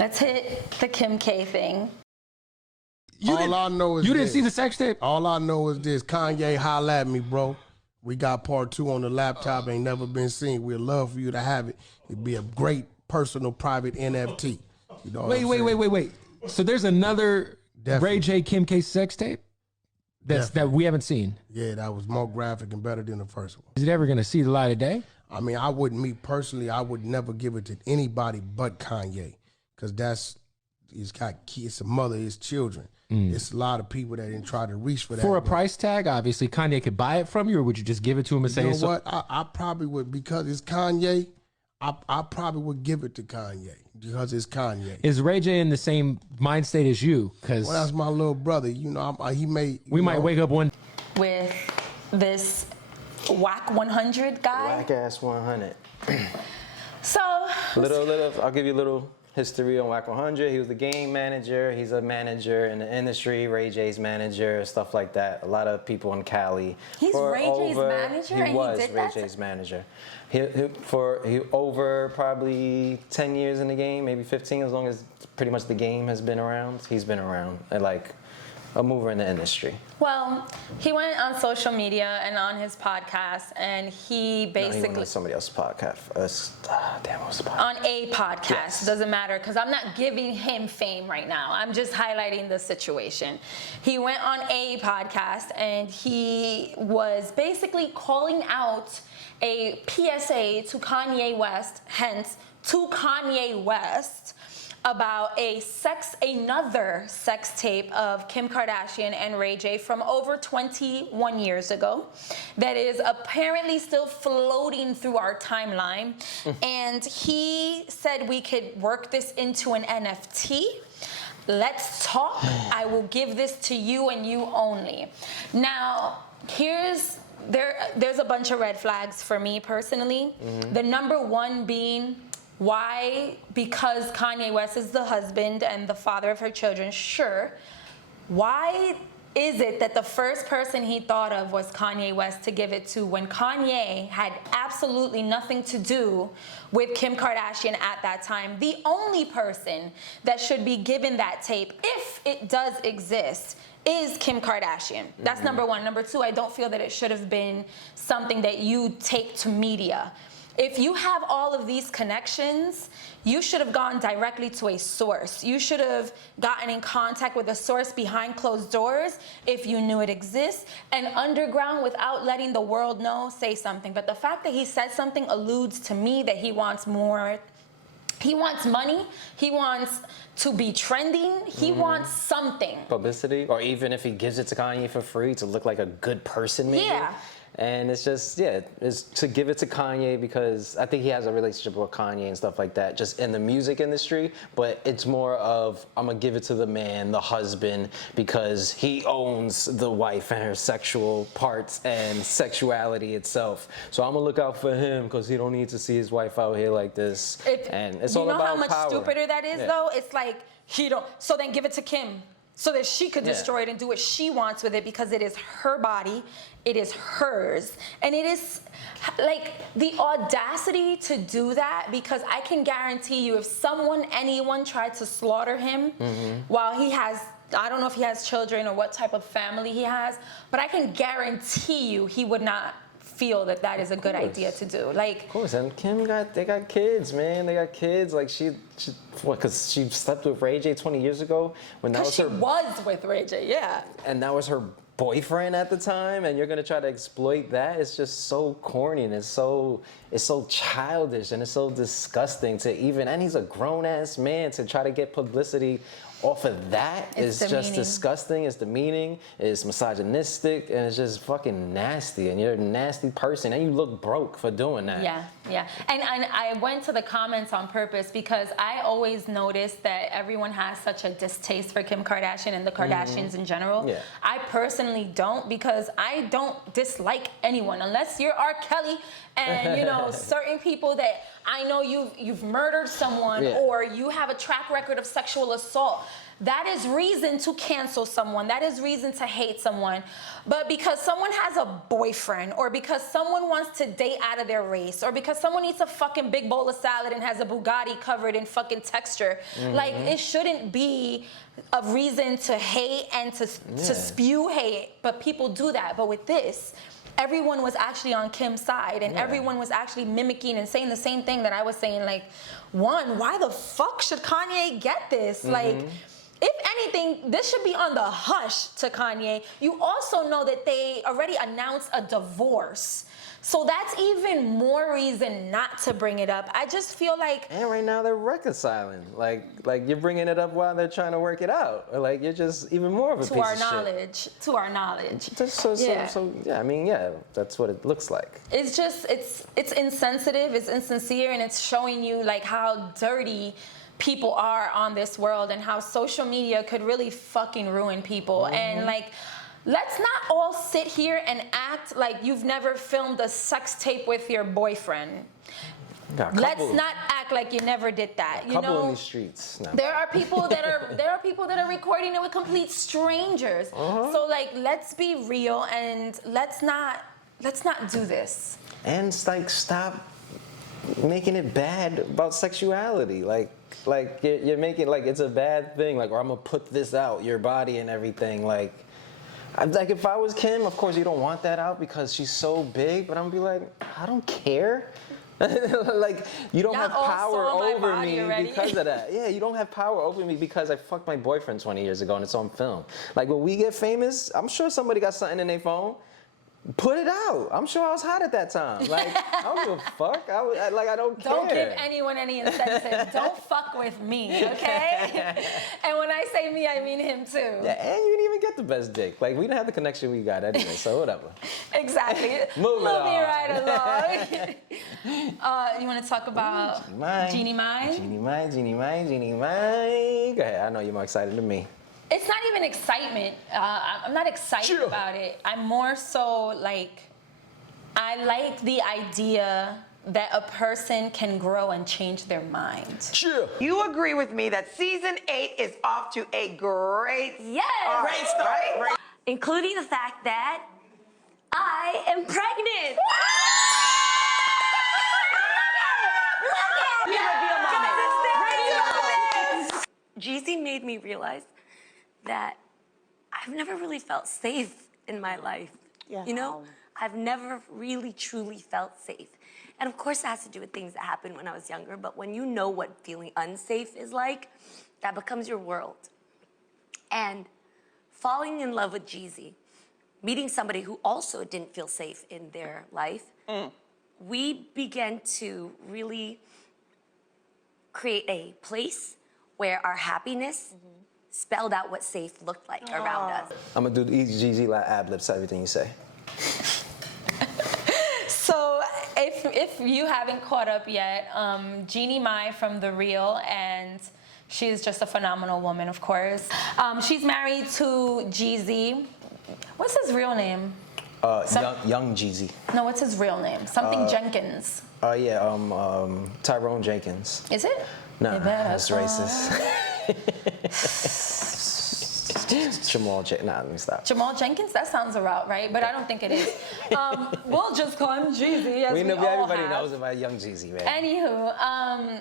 Let's hit the Kim K thing. All I know is you didn't this. see the sex tape? All I know is this. Kanye, holla at me, bro. We got part 2 on the laptop. Ain't never been seen. We'd love for you to have it. It'd be a great personal private NFT. You know Wait. So there's another Definitely. Ray J Kim K sex tape that we haven't seen. Yeah, that was more graphic and better than the first one. Is it ever gonna see the light of day? I mean, me personally, I would never give it to anybody but Kanye, because it's a mother, his children. It's a lot of people that didn't try to reach for that. For a price tag, obviously, Kanye could buy it from you, or would you just give it to him and say, you know what? I probably would, because it's Kanye, I probably would give it to Kanye, because it's Kanye. Is Ray J in the same mind state as you? Because that's my little brother. You know, we might wake up one with this whack 100 guy. Whack ass 100. So I'll give you a little history on Whack 100. He was the game manager. He's a manager in the industry. Ray J's manager, stuff like that. A lot of people in Cali. He's Ray J's manager. He was Ray J's manager. He over probably 10 years in the game, maybe 15, as long as pretty much the game has been around. He's been around, and like a mover in the industry. Well, he went on social media and on his podcast, and he basically... No, he went on somebody else's podcast. What was the podcast? On a podcast. Yes. Doesn't matter, because I'm not giving him fame right now. I'm just highlighting the situation. He went on a podcast, and he was basically calling out a PSA to Kanye West, hence to Kanye West, about another sex tape of Kim Kardashian and Ray J from over 21 years ago that is apparently still floating through our timeline. And he said we could work this into an NFT. Let's talk. I will give this to you and you only. Now, there's a bunch of red flags for me personally. The number one being, why? Because Kanye West is the husband and the father of her children, sure. Why is it that the first person he thought of was Kanye West to give it to, when Kanye had absolutely nothing to do with Kim Kardashian at that time? The only person that should be given that tape, if it does exist, is Kim Kardashian. That's number one. Number two, I don't feel that it should have been something that you take to media. If you have all of these connections, you should have gone directly to a source. You should have gotten in contact with a source behind closed doors if you knew it exists, and underground, without letting the world know, say something. But the fact that he said something alludes to me that he wants more. He wants money. He wants to be trending. He wants something. Publicity, or even if he gives it to Kanye for free to look like a good person, maybe. Yeah. And it's just, it's to give it to Kanye because I think he has a relationship with Kanye and stuff like that, just in the music industry. But it's more of, I'm going to give it to the man, the husband, because he owns the wife and her sexual parts and sexuality itself. So I'm going to look out for him because he don't need to see his wife out here like this. And it's all about power. You know how much stupider that is, though? It's like, so then give it to Kim, so that she could destroy it and do what she wants with it, because it is her body, it is hers. And it is like the audacity to do that, because I can guarantee you, if anyone tried to slaughter him while he has, I don't know if he has children or what type of family he has, but I can guarantee you he would not feel that that is a good idea to do. Like, of course, and Kim they got kids, man. They got kids. Like because she slept with Ray J 20 years ago when that was her. She was with Ray J, yeah. And that was her boyfriend at the time, and you're gonna try to exploit that. It's just so corny, and it's so childish, and it's so disgusting to even. And he's a grown ass man, to try to get publicity off of that is just disgusting. It's demeaning. It's misogynistic, and it's just fucking nasty. And you're a nasty person, and you look broke for doing that. Yeah. And I went to the comments on purpose because I always notice that everyone has such a distaste for Kim Kardashian and the Kardashians in general. Yeah. I personally don't, because I don't dislike anyone unless you're R. Kelly and certain people that I know you've murdered someone or you have a track record of sexual assault. That is reason to cancel someone. That is reason to hate someone. But because someone has a boyfriend, or because someone wants to date out of their race, or because someone eats a fucking big bowl of salad and has a Bugatti covered in fucking texture, like, it shouldn't be a reason to hate and to spew hate. But people do that. But with this, everyone was actually on Kim's side, and everyone was actually mimicking and saying the same thing that I was saying. Like, one, why the fuck should Kanye get this? Like, if anything, this should be on the hush to Kanye. You also know that they already announced a divorce. So that's even more reason not to bring it up. I just feel like... And right now they're reconciling. Like you're bringing it up while they're trying to work it out. Or like you're just even more of a piece of shit. To our knowledge. So, yeah, I mean, yeah, that's what it looks like. It's just, it's insensitive, it's insincere, and it's showing you like how dirty people are on this world and how social media could really fucking ruin people. And like, let's not all sit here and act like you've never filmed a sex tape with your boyfriend. Let's not act like you never did that. You know, in these streets. No. There are people that are recording it with complete strangers. So like, let's be real and let's not do this. And it's like, stop making it bad about sexuality. Like you're making like it's a bad thing. Like, or I'm gonna put this out, your body and everything. Like if I was Kim, of course you don't want that out because she's so big. But I'm gonna be like, I don't care. Like, you don't have power over me because of that. Yeah, you don't have power over me because I fucked my boyfriend 20 years ago and it's on film. Like, when we get famous, I'm sure somebody got something in their phone. Put it out. I'm sure I was hot at that time. Like, I don't give a fuck. I don't care. Don't give anyone any incentive. Don't fuck with me, okay? And when I say me, I mean him too. Yeah, and you didn't even get the best dick. Like, we didn't have the connection we got anyway, so whatever. Exactly. Moving right along. You want to talk about Jeannie Mai? Jeannie Mai. Go ahead. I know you're more excited than me. It's not even excitement. I'm not excited about it. I'm more so like, I like the idea that a person can grow and change their mind. You agree with me that season 8 is off to a great great start, right? Including the fact that I am pregnant. Jeezy made me realize that I've never really felt safe in my life. Yeah. You know, I've never really truly felt safe. And of course it has to do with things that happened when I was younger, but when you know what feeling unsafe is like, that becomes your world. And falling in love with Jeezy, meeting somebody who also didn't feel safe in their life, we began to really create a place where our happiness spelled out what safe looked like around us. I'm gonna do the easy Jeezy ad-libs to everything you say. So if you haven't caught up yet, Jeannie Mai from The Real, and she's just a phenomenal woman, of course. She's married to Jeezy. What's his real name? Young Jeezy. No, what's his real name? Something Jenkins. Tyrone Jenkins. Is it? No, that's racist. let me stop. Jamal Jenkins? That sounds about right, but I don't think it is. We'll just call him Jeezy, as we all everybody have. knows about Young Jeezy, man. Anywho,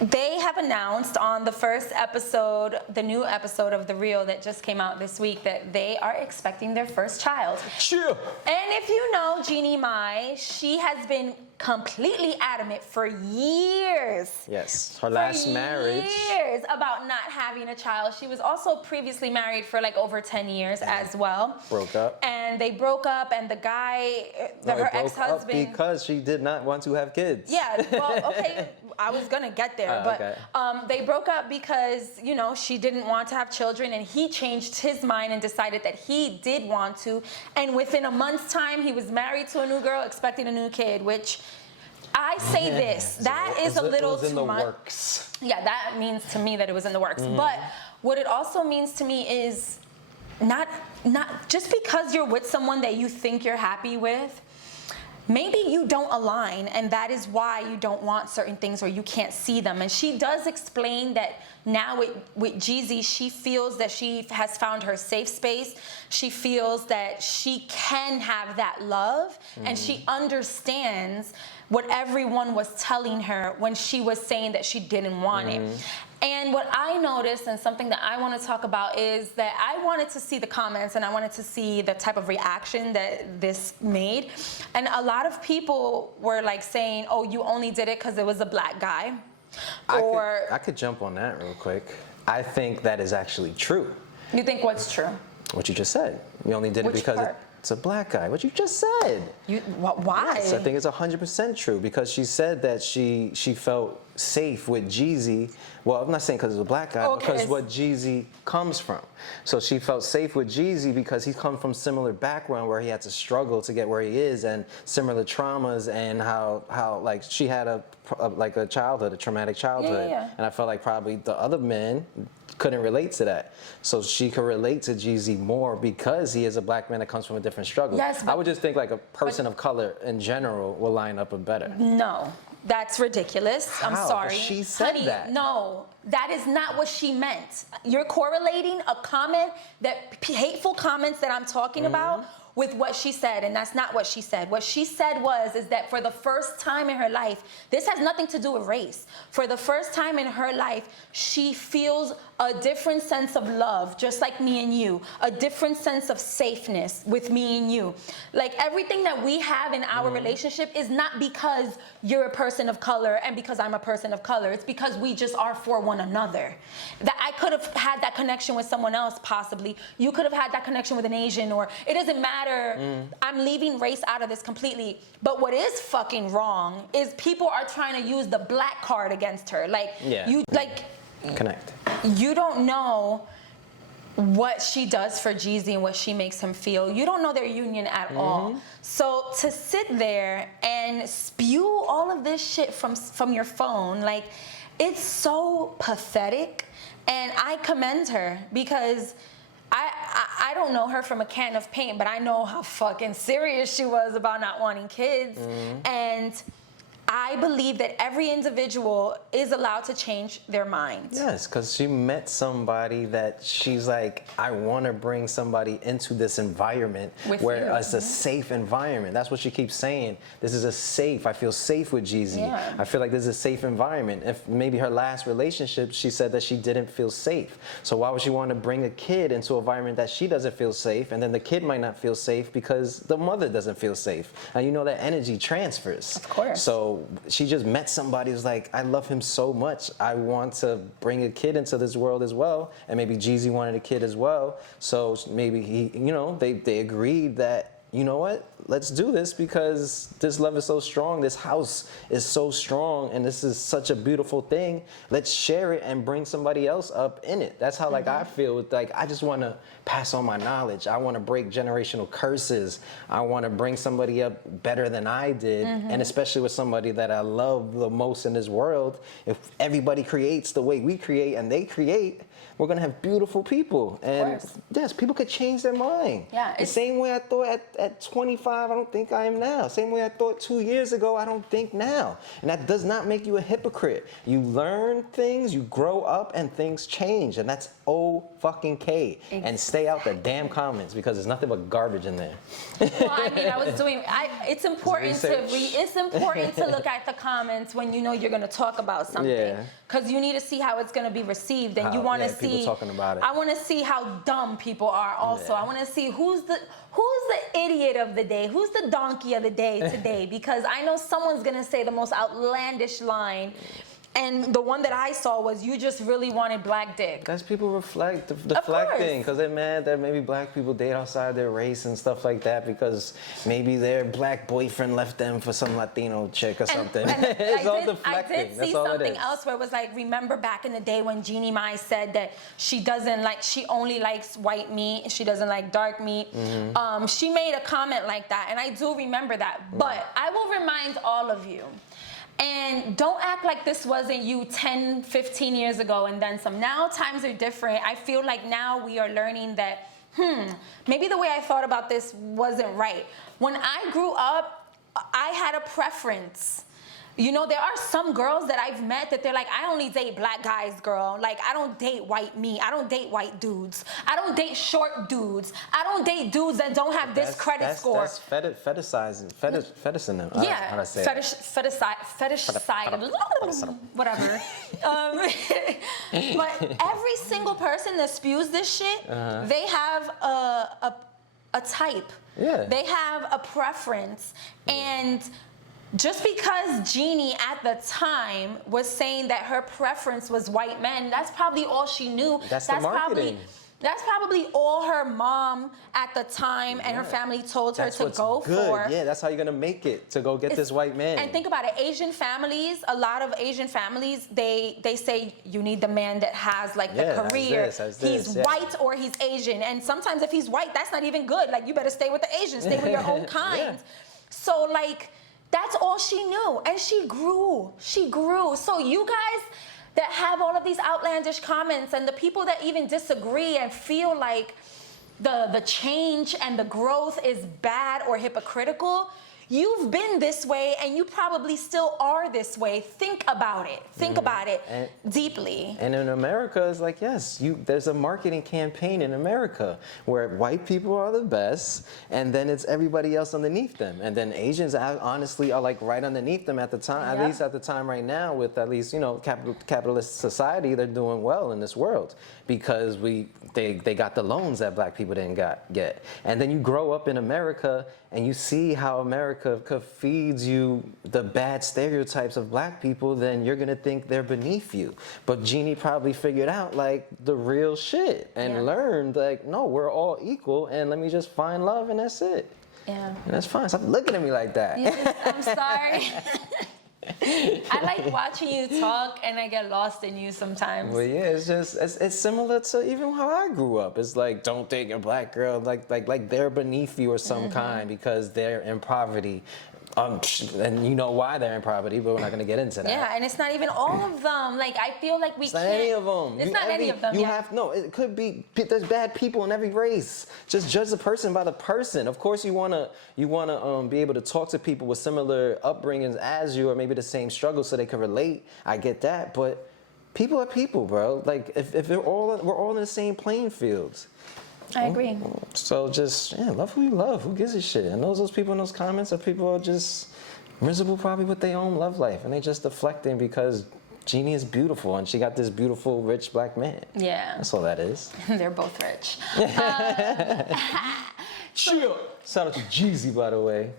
they have announced on the first episode, the new episode of The Real that just came out this week, that they are expecting their first child. Sure. And if you know Jeannie Mai, she has been completely adamant for years. Yes, her last marriage. Years about not having a child. She was also previously married for like over 10 years as well. Broke up. And they broke up, and the guy, her ex-husband. Because she did not want to have kids. Yeah, well, okay, I was gonna get there, but they broke up because, you know, she didn't want to have children, and he changed his mind and decided that he did want to. And within a month's time, he was married to a new girl, expecting a new kid, which I say this, that is a little too much. It was in the works. Yeah, that means to me that it was in the works. But what it also means to me is not just because you're with someone that you think you're happy with, maybe you don't align, and that is why you don't want certain things or you can't see them. And she does explain that now with Jeezy, she feels that she has found her safe space. She feels that she can have that love, and she understands what everyone was telling her when she was saying that she didn't want it. And what I noticed, and something that I want to talk about, is that I wanted to see the comments and I wanted to see the type of reaction that this made. And a lot of people were like saying, oh, you only did it because it was a black guy. I could jump on that real quick. I think that is actually true. You think what's true? What you just said. You only did it Which because part? it's a black guy. What you just said. Why? Yes, I think it's 100% true because she said that she felt safe with Jeezy. Well, I'm not saying because it's a black guy, Okay. because what Jeezy comes from. So she felt safe with Jeezy because he come from similar background where he had to struggle to get where he is, and similar traumas, and how like she had a childhood, a traumatic childhood. Yeah. And I felt like probably the other men couldn't relate to that. So she could relate to Jeezy more because he is a black man that comes from a different struggle. Yes, I would just think like a person of color in general will line up a better. No, that's ridiculous. I'm How? sorry. But she said Honey, that. No, that is not what she meant. You're correlating a comment, hateful comments that I'm talking about, with what she said, and that's not what she said. What she said is that for the first time in her life, this has nothing to do with race. For the first time in her life, she feels a different sense of love, just like me and you, a different sense of safeness with me and you. Like everything that we have in our relationship is not because you're a person of color and because I'm a person of color. It's because we just are for one another. That I could have had that connection with someone else, possibly. You could have had that connection with an Asian, or it doesn't matter. I'm leaving race out of this completely. But what is fucking wrong is people are trying to use the black card against her. Like, Connect. you don't know what she does for Jeezy and what she makes him feel. You don't know their union at all. So to sit there and spew all of this shit from your phone, like, it's so pathetic. And I commend her because I don't know her from a can of paint, but I know how fucking serious she was about not wanting kids. And I believe that every individual is allowed to change their mind. Yes, because she met somebody that she's like, I want to bring somebody into this environment where it's a safe environment. That's what she keeps saying. This is I feel safe with Jeezy. Yeah. I feel like this is a safe environment. If maybe her last relationship, she said that she didn't feel safe. So why would she want to bring a kid into an environment that she doesn't feel safe, and then the kid might not feel safe because the mother doesn't feel safe? And you know that energy transfers. Of course. So she just met somebody who's like, I love him so much. I want to bring a kid into this world as well. And maybe Jeezy wanted a kid as well. So maybe they agreed that, you know what? Let's do this because this love is so strong. This house is so strong, and this is such a beautiful thing. Let's share it and bring somebody else up in it. That's how I feel with I just want to pass on my knowledge. I want to break generational curses. I want to bring somebody up better than I did, and especially with somebody that I love the most in this world. If everybody creates the way we create and they create, we're gonna have beautiful people. And yes, people could change their mind. Yeah, the same way I thought at 25, I don't think I am now. Same way I thought 2 years ago, I don't think now. And that does not make you a hypocrite. You learn things, you grow up, and things change. And that's O-fucking-K. And stay out the damn comments because there's nothing but garbage in there. Well, I mean, it's important to look at the comments when you know you're going to talk about something. Because you need to see how it's going to be received, and you want to see. People talking about it. I want to see how dumb people are. Also, I want to see who's the idiot of the day, who's the donkey of the day today. Because I know someone's going to say the most outlandish line. And the one that I saw was, you just really wanted black dick. Because people deflecting, because they're mad that maybe black people date outside their race and stuff like that, because maybe their black boyfriend left them for some Latino chick or something. It's all deflecting. I did see something else where it was like, remember back in the day when Jeannie Mai said that she only likes white meat, she doesn't like dark meat. She made a comment like that, and I do remember that. But I will remind all of you, and don't act like this wasn't you 10, 15 years ago and then some. Now times are different. I feel like now we are learning that, maybe the way I thought about this wasn't right. When I grew up, I had a preference. You know, there are some girls that I've met that they're like, I only date black guys, girl. Like, I don't date white me. I don't date white dudes. I don't date short dudes. I don't date dudes that don't have this credit score. That's fetishizing them. Yeah, How do I say fetish, whatever. But every single person that spews this shit, they have a type. Yeah. They have a preference. And just because Jeannie at the time was saying that her preference was white men, that's probably all she knew. That's the marketing. That's probably all her mom at the time and her family told her to go for. Yeah, that's how you're gonna make it, to go get this white man. And think about it, Asian families, a lot of Asian families, they say you need the man that has like the career. He's white or he's Asian. And sometimes if he's white, that's not even good. Like, you better stay with the Asians, stay with your own kind. So like, that's all she knew. And she grew. She grew. So you guys that have all of these outlandish comments and the people that even disagree and feel like the change and the growth is bad or hypocritical, you've been this way and you probably still are this way. Think about it. Think about it deeply. And in America, it's like, yes, there's a marketing campaign in America where white people are the best, and then it's everybody else underneath them. And then Asians honestly are like right underneath them at the time, at least at the time right now, with at least, you know, capitalist society, they're doing well in this world because they got the loans that black people didn't get. And then you grow up in America and you see how America feeds you the bad stereotypes of black people, then you're gonna think they're beneath you. But Jeannie probably figured out like the real shit and learned like, no, we're all equal and let me just find love and that's it. Yeah. And that's fine. Stop looking at me like that. Yes, I'm sorry. I like watching you talk and I get lost in you sometimes. Well, yeah, it's similar to even how I grew up. It's like, don't date a black girl like they're beneath you or some kind because they're in poverty. And you know why they're in poverty, but we're not gonna get into that. Yeah, and it's not even all of them. Like, I feel like we can't. It's not any of them. It's not any of them. It could be. There's bad people in every race. Just judge the person by the person. Of course, you wanna be able to talk to people with similar upbringings as you, or maybe the same struggle, so they can relate. I get that, but people are people, bro. Like, if we're all in the same playing fields. I agree. So just, love who you love. Who gives a shit? And those people in those comments are people who are just miserable probably with their own love life. And they just deflecting because Jeannie is beautiful and she got this beautiful, rich black man. Yeah. That's all that is. They're both rich. Sure. Shout out to Jeezy, by the way.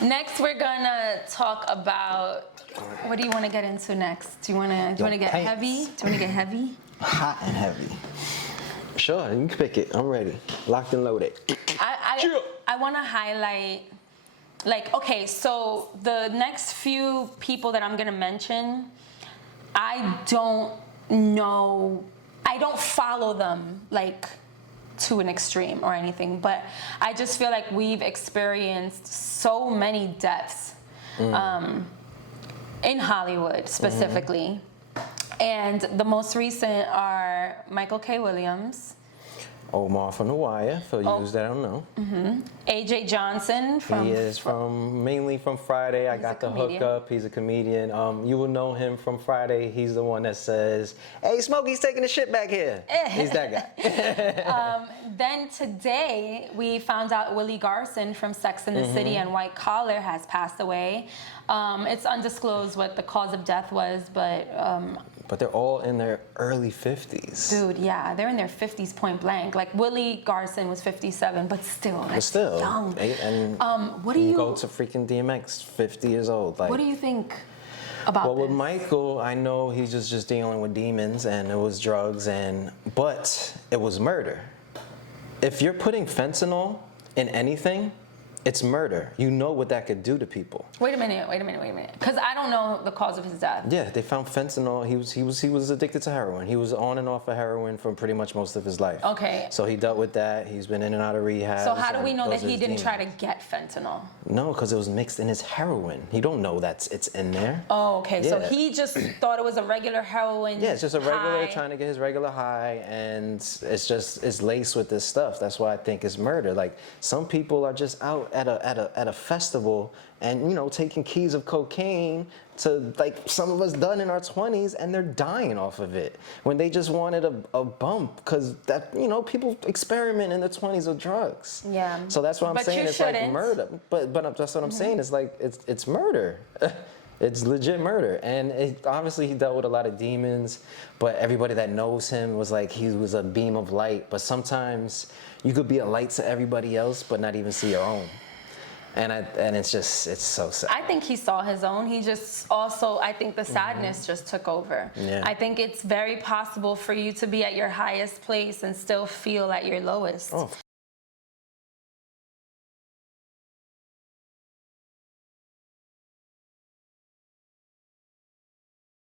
Next, we're gonna talk about, what do you want to get into next? Do you want to get heavy? Do you want to get heavy? Hot and heavy. Sure, you can pick it. I'm ready. Locked and loaded. I want to highlight, like, okay, so the next few people that I'm going to mention, I don't know, I don't follow them, like, to an extreme or anything, but I just feel like we've experienced so many deaths in Hollywood specifically. And the most recent are Michael K. Williams. Omar from The Wire, for you that don't know. AJ Johnson from... He is mainly from Friday. I got the hookup. He's a comedian. You will know him from Friday. He's the one that says, "Hey, Smokey's taking the shit back here." He's that guy. Then today, we found out Willie Garson from Sex and the City and White Collar has passed away. It's undisclosed what the cause of death was, but... But they're all in their early 50s. Dude, yeah, they're in their 50s point blank. Like, Willie Garson was 57, but still, that's young. And what do you go to freaking DMX, 50 years old. Like, what do you think about Well, this? with Michael, I know he's just dealing with demons, and it was drugs, but it was murder. If you're putting fentanyl in anything, it's murder. You know what that could do to people. Wait a minute. Because I don't know the cause of his death. Yeah, they found fentanyl. He was addicted to heroin. He was on and off of heroin for pretty much most of his life. Okay. So he dealt with that. He's been in and out of rehab. So how do we know that he didn't try to get fentanyl? No, because it was mixed in his heroin. You don't know it's in there. Oh, okay. Yeah. So he just thought it was a regular heroin. Yeah, it's just a regular, high. trying to get his regular high, and it's laced with this stuff. That's why I think it's murder. Like, some people are just out at a festival and, you know, taking keys of cocaine to, like, some of us done in our 20s, and they're dying off of it when they just wanted a bump, because that, you know, people experiment in their 20s with drugs. Yeah. So that's what I'm But saying. you It's like shouldn't. murder. But that's what I'm saying. It's like it's murder. It's legit murder. And obviously he dealt with a lot of demons, but everybody that knows him was like he was a beam of light. But sometimes you could be a light to everybody else, but not even see your own. And it's so sad. I think he saw his own. He just also, I think the sadness just took over. Yeah. I think it's very possible for you to be at your highest place and still feel at your lowest. Oh, of